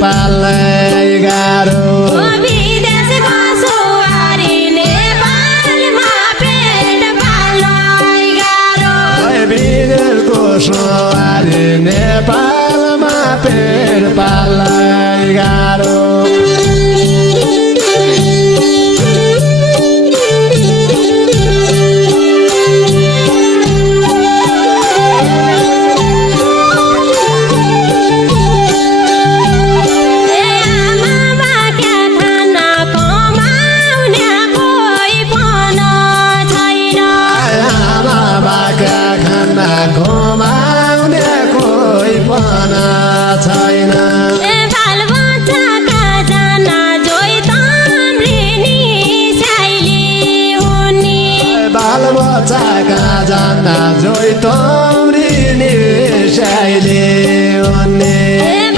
पाल्नै गाह्रो विदेश बसोबारी नेपालमा पेट पाल्नै गाह्रो विदेशको सवारी नेपालमा पेट पाल्नै गाह्रो घुमाउने कोही पनि छैन बालबच्चाका जना जोइ तम्रिनी स्याइली हुने बालबच्चाका जना जोइ तम्रिनी स्याइली हुने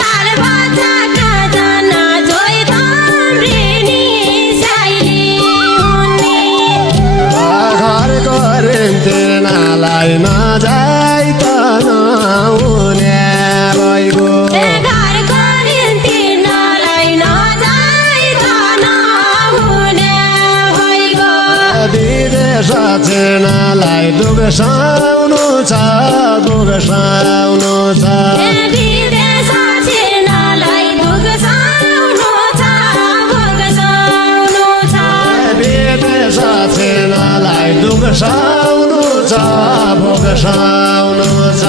बालबच्चाका जना जोइ तम्रिनी स्याइली हुने घरको ऋण तिर्नलाई नजाइ त नहुने भइगो घरको ऋण तिर्नलाई नजाइ त नहुने भइगो विदेश छिर्नलाई दुःखसाउनु छ दुःखसाउनु छ विदेश छिर्नलाई दुःखसाउनु छ भोगसाउनु छ विदेश छिर्नलाई दुःखसाउनु छ भोगसाउनु छ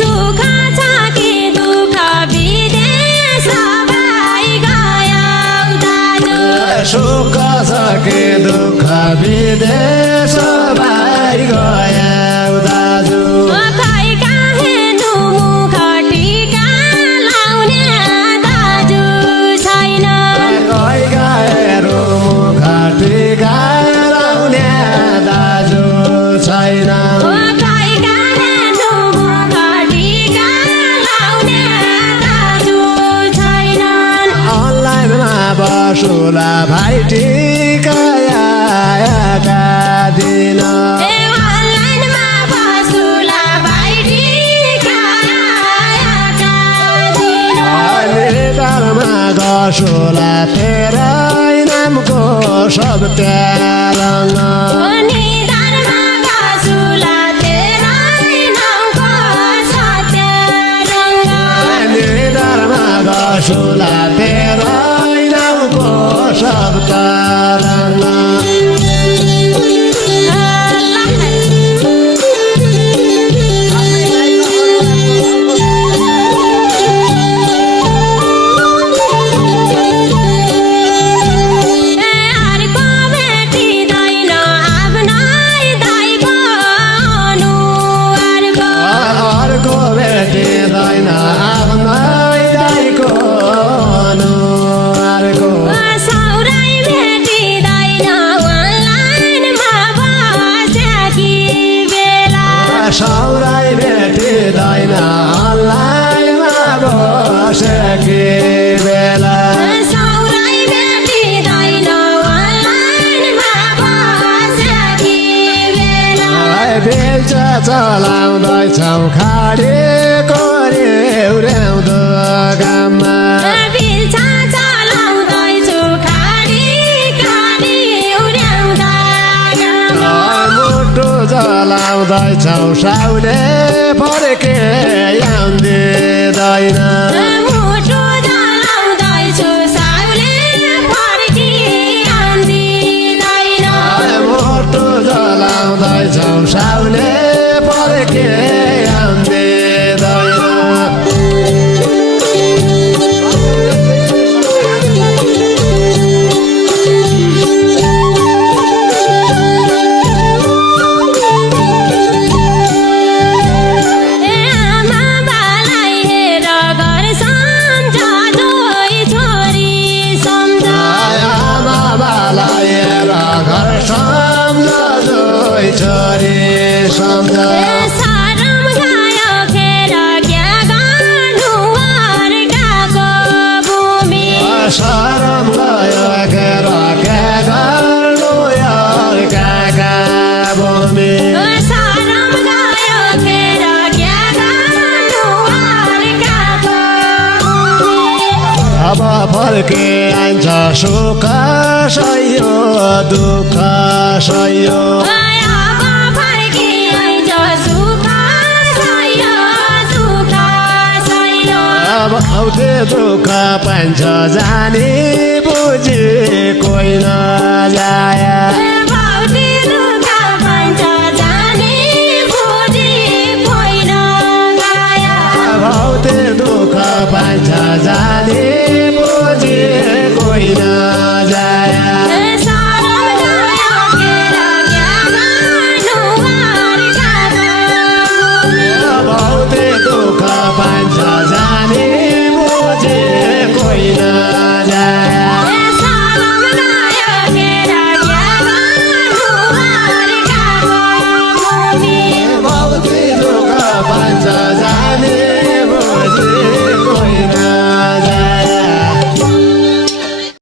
सुख छ कि दुःख विदेश भाइ गयो दाजु सुख छ कि दुःख विदेश भाइ गयो दाजु खै काहेनु मुख टिका लाउने दाजु छैन खै गाएर मुख टिका लाउने दाजु छैन खै काहेनु मुख टिका लाउने दाजु छैनन् अनलाइनमा बसुला भाइ टिकायाका दिन अनलाइनमा बसुला भाइ टिकायाका दिन निधारमा गसुला तेरै नामको सब त्यारङ निधारमा बसुला तेरै नामको सत्य रङ्ग निधारमा गसुला तेरै नामको सब त्यारङ अर्को भेटिँदैन आफ्नै दाइको अनुहारको अर्को भेटिँदैन आफ्नै दाइको अनुहारको सौराइ भेटिँदैन अनलाइनमा बसेकी बेला सौराइ भेटिँदैन अनलाइनमा बसेकी बेला सौराइ भेटिँदैन अनलाइनमा बसेकी बेला बेलचा चलाउँदैछौ खाडीको रेउरेउँदो गाममा बिल्छा चलाउँदैछु खाडी खाडी उड्याउँदा गाममा मुटु जलाउँदैछौ साउले फर्के आउँदिँदैन मुटु जलाउँदैछु साउले फर्की आउँदिँदैन मुटु जलाउँदैछौ साउले फर्के आउँदिँदैन आमा बालाई हेर घर सम्झ जोइ छोरी सम्झ आमा बालाई हेर घर सम्झ जोइ छोरी सम्झ सारम गायो खेर क्या गर्नु अर्काको भूमि सर फर्के आइन्छ सुख सह्यो दुःख सह्यो अब फर्की आइज सुख सह्यो दुःख सह्यो अब आउँथे दुःख पाइन्छ जाने बुझे कोही नजाया भौती दुःख पाइन्छ जाने बुझी कोही नगाया भौते दुःख पाइन्छ जाने बुझे कोही